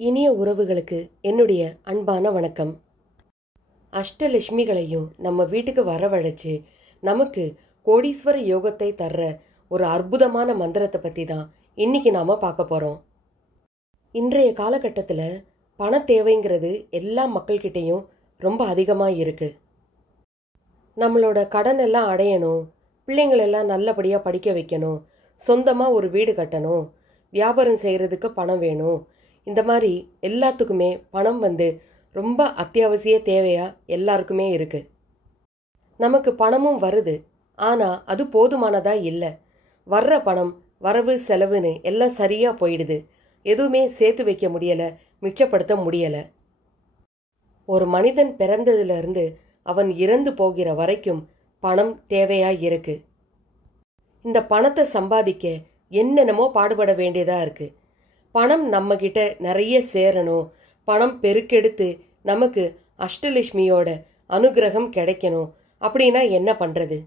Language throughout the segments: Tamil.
இனிய உறவுகளுக்கு என்னுடைய அன்பான வணக்கம். அஷ்டலட்சுமிகளையும் நம்ம வீட்டுக்கு வரவழைச்சு நமக்கு கோடீஸ்வர யோகத்தை தர்ற ஒரு அற்புதமான மந்திரத்தை பற்றி தான் இன்னைக்கு நாம் பார்க்க போகிறோம். இன்றைய காலகட்டத்தில் பண தேவைங்கிறது எல்லா மக்கள்கிட்டையும் ரொம்ப அதிகமாக இருக்குது. நம்மளோட கடன் எல்லாம் அடையணும், பிள்ளைங்களெல்லாம் நல்லபடியாக படிக்க வைக்கணும், சொந்தமாக ஒரு வீடு கட்டணும், வியாபாரம் செய்கிறதுக்கு பணம் வேணும். இந்த மாதிரி எல்லாத்துக்குமே பணம் ரொம்ப அத்தியாவசிய தேவையாக எல்லாருக்குமே இருக்குது. நமக்கு பணமும் வருது, ஆனால் அது போதுமானதாக இல்லை. வர்ற பணம் வரவு செலவுன்னு எல்லாம் சரியாக போயிடுது. எதுவுமே சேர்த்து வைக்க முடியலை, மிச்சப்படுத்த முடியலை. ஒரு மனிதன் பிறந்ததுலேருந்து அவன் இறந்து போகிற வரைக்கும் பணம் தேவையாக இருக்கு. இந்த பணத்தை சம்பாதிக்க என்னென்னமோ பாடுபட வேண்டியதாக இருக்குது. பணம் நம்மக்கிட்ட நிறைய சேரணும், பணம் பெருக்கெடுத்து நமக்கு அஷ்டலட்சுமியோட அனுகிரகம் கிடைக்கணும். அப்படின்னா என்ன பண்ணுறது?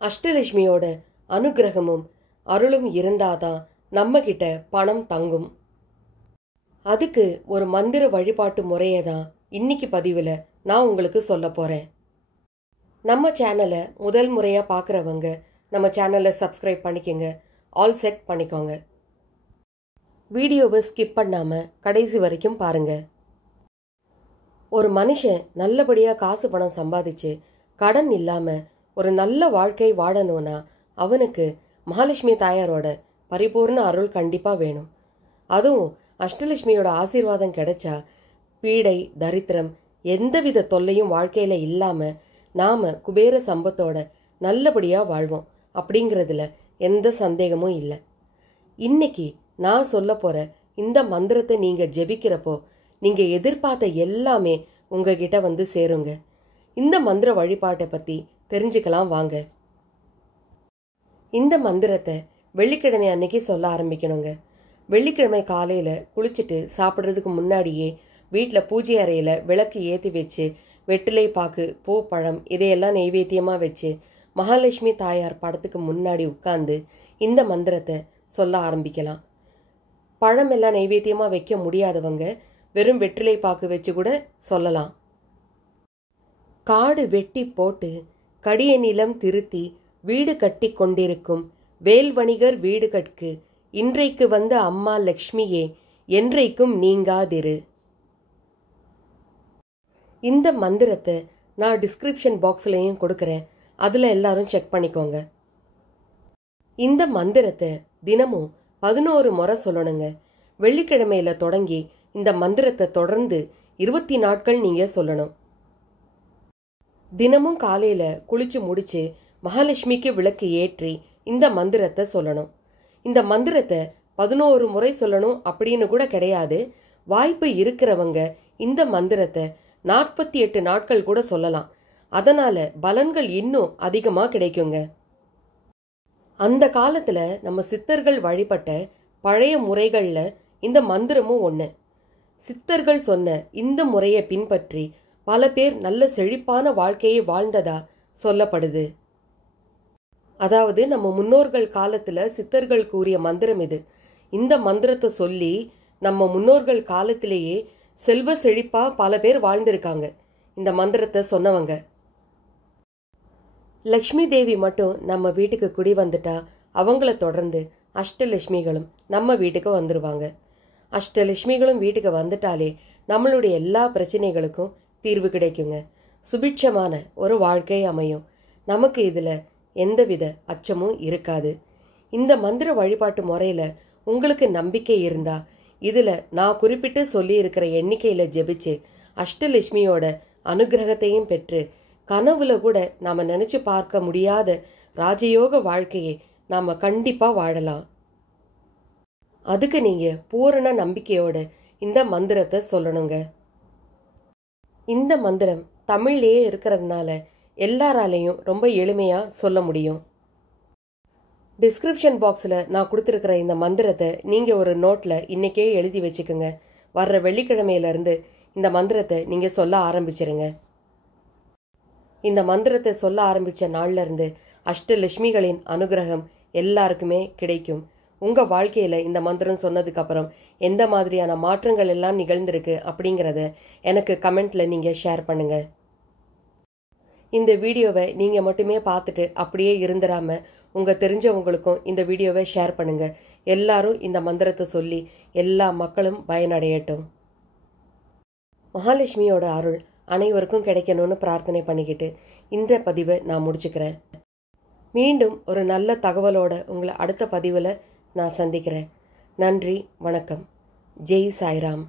அஷ்டலட்சுமியோட அனுகிரகமும் அருளும் இருந்தாதான் நம்மக்கிட்ட பணம் தங்கும். அதுக்கு ஒரு மந்திர வழிபாட்டு முறையை தான் இன்னைக்கு பதிவில் நான் உங்களுக்கு சொல்ல போகிறேன். நம்ம சேனலை முதல் முறையாக பார்க்குறவங்க நம்ம சேனலை சப்ஸ்கிரைப் பண்ணிக்கோங்க, ஆல் செட் பண்ணிக்கோங்க. வீடியோவை ஸ்கிப் பண்ணாமல் கடைசி வரைக்கும் பாருங்கள். ஒரு மனுஷன் நல்லபடியாக காசு பணம் சம்பாதிச்சு கடன் இல்லாமல் ஒரு நல்ல வாழ்க்கை வாழணும்னா அவனுக்கு மகாலட்சுமி தாயாரோட பரிபூர்ண அருள் கண்டிப்பாக வேணும். அதுவும் அஷ்டலட்சுமியோட ஆசீர்வாதம் கிடைச்சா பீடை தரித்திரம் எந்தவித தொல்லையும் வாழ்க்கையில் இல்லாமல் நாம் குபேர சம்பத்தோட நல்லபடியாக வாழ்வோம் அப்படிங்கிறதுல எந்த சந்தேகமும் இல்லை. இன்னைக்கு நான் சொல்ல போகிற இந்த மந்திரத்தை நீங்கள் ஜெபிக்கிறப்போ நீங்கள் எதிர்பார்த்த எல்லாமே உங்ககிட்ட சேருங்க. இந்த மந்திர வழிபாட்டை பற்றி தெரிஞ்சுக்கலாம் வாங்க. இந்த மந்திரத்தை வெள்ளிக்கிழமை அன்னைக்கு சொல்ல ஆரம்பிக்கணுங்க. வெள்ளிக்கிழமை காலையில் குளிச்சுட்டு சாப்பிட்றதுக்கு முன்னாடியே வீட்டில் பூஜை அறையில் விளக்கு ஏற்றி வச்சு வெற்றிலை பாக்கு பூ பழம் இதையெல்லாம் நெய்வேத்தியமாக வச்சு மகாலட்சுமி தாயார் படத்துக்கு முன்னாடி உட்கார்ந்து இந்த மந்திரத்தை சொல்ல ஆரம்பிக்கலாம். பழமெல்லாம் நைவேத்தியமாக வைக்க முடியாதவங்க வெறும் வெற்றிலை பாக்கு வச்சு கூட சொல்லலாம். காடு வெட்டி போட்டு கடிய நிலம் திருத்தி வீடு கட்டி கொண்டிருக்கும் வேல் வணிகர் வீடு கட்கு இன்றைக்கு வந்த அம்மா லக்ஷ்மியே என்றைக்கும் நீங்காதிரு. இந்த மந்திரத்தை நான் டிஸ்கிரிப்ஷன் பாக்ஸ்லையும் கொடுக்குறேன், அதில் எல்லாரும் செக் பண்ணிக்கோங்க. இந்த மந்திரத்தை தினமும் 11 முறை சொல்லணுங்க. வெள்ளிக்கிழமையில தொடங்கி இந்த மந்திரத்தை தொடர்ந்து 20 நாட்கள் நீங்கள் சொல்லணும். தினமும் காலையில் குளிச்சு முடிச்சு மகாலட்சுமிக்கு விளக்கு ஏற்றி இந்த மந்திரத்தை சொல்லணும். இந்த மந்திரத்தை 11 முறை சொல்லணும் அப்படின்னு கூட கிடையாது. வாய்ப்பு இருக்கிறவங்க இந்த மந்திரத்தை 48 நாட்கள் கூட சொல்லலாம். அதனால பலன்கள் இன்னும் அதிகமாக கிடைக்குங்க. அந்த காலத்தில் நம்ம சித்தர்கள் வழிபட்ட பழைய முறைகளில் இந்த மந்திரமும் ஒன்று. சித்தர்கள் சொன்ன இந்த முறையை பின்பற்றி பல பேர் நல்ல செழிப்பான வாழ்க்கையை வாழ்ந்ததா சொல்லப்படுது. அதாவது நம்ம முன்னோர்கள் காலத்தில் சித்தர்கள் கூறிய மந்திரம் இது. இந்த மந்திரத்தை சொல்லி நம்ம முன்னோர்கள் காலத்திலேயே செல்வ செழிப்பா பல பேர் வாழ்ந்திருக்காங்க இந்த மந்திரத்தை சொன்னவங்க. லக்ஷ்மி தேவி மட்டும் நம்ம வீட்டுக்கு குடி வந்துட்டா அவங்கள தொடர்ந்து அஷ்டலட்சுமிகளும் நம்ம வீட்டுக்கு வந்துடுவாங்க. அஷ்டலட்சுமிகளும் வீட்டுக்கு வந்துட்டாலே நம்மளுடைய எல்லா பிரச்சனைகளுக்கும் தீர்வு கிடைக்குங்க. சுபிட்சமான ஒரு வாழ்க்கை அமையும். நமக்கு இதில் எந்தவித அச்சமும் இருக்காது. இந்த மந்திர வழிபாட்டு முறையில் உங்களுக்கு நம்பிக்கை இருந்தா இதில் நான் குறிப்பிட்டு சொல்லி இருக்கிற எண்ணிக்கையில் ஜெபிச்சு அஷ்டலட்சுமியோட அனுகிரகத்தையும் பெற்று கனவுல கூட நாம் நினச்சி பார்க்க முடியாத ராஜயோக வாழ்க்கையை நாம் கண்டிப்பாக வாழலாம். அதுக்கு நீங்கள் பூரண நம்பிக்கையோட இந்த மந்திரத்தை சொல்லணுங்க. இந்த மந்திரம் தமிழ்லேயே இருக்கிறதுனால எல்லாராலையும் ரொம்ப எளிமையாக சொல்ல முடியும். டிஸ்கிரிப்ஷன் பாக்ஸில் நான் கொடுத்துருக்கிற இந்த மந்திரத்தை நீங்கள் ஒரு நோட்டில் இன்றைக்கே எழுதி வச்சுக்கோங்க. வர்ற வெள்ளிக்கிழமையிலேருந்து இந்த மந்திரத்தை நீங்கள் சொல்ல ஆரம்பிச்சிருங்க. இந்த மந்திரத்தை சொல்ல ஆரம்பித்த நாள்லேருந்து அஷ்டலட்சுமிகளின் அனுகிரகம் எல்லாருக்குமே கிடைக்கும். உங்கள் வாழ்க்கையில் இந்த மந்திரம் சொன்னதுக்கப்புறம் எந்த மாதிரியான மாற்றங்கள் எல்லாம் நிகழ்ந்திருக்கு அப்படிங்கிறத எனக்கு கமெண்ட்டில் நீங்கள் ஷேர் பண்ணுங்கள். இந்த வீடியோவை நீங்கள் மட்டுமே பார்த்துட்டு அப்படியே இருந்துடாமல் உங்கள் தெரிஞ்சவங்களுக்கும் இந்த வீடியோவை ஷேர் பண்ணுங்கள். எல்லாரும் இந்த மந்திரத்தை சொல்லி எல்லா மக்களும் பயனடையட்டும். மகாலட்சுமியோட அருள் அனைவருக்கும் கிடைக்கணும்னு பிரார்த்தனை பண்ணிக்கிட்டு இந்த பதிவை நான் முடிச்சுக்கிறேன். மீண்டும் ஒரு நல்ல தகவலோட உங்களை அடுத்த பதிவில் நான் சந்திக்கிறேன். நன்றி, வணக்கம். ஜெய் சாய்ராம்.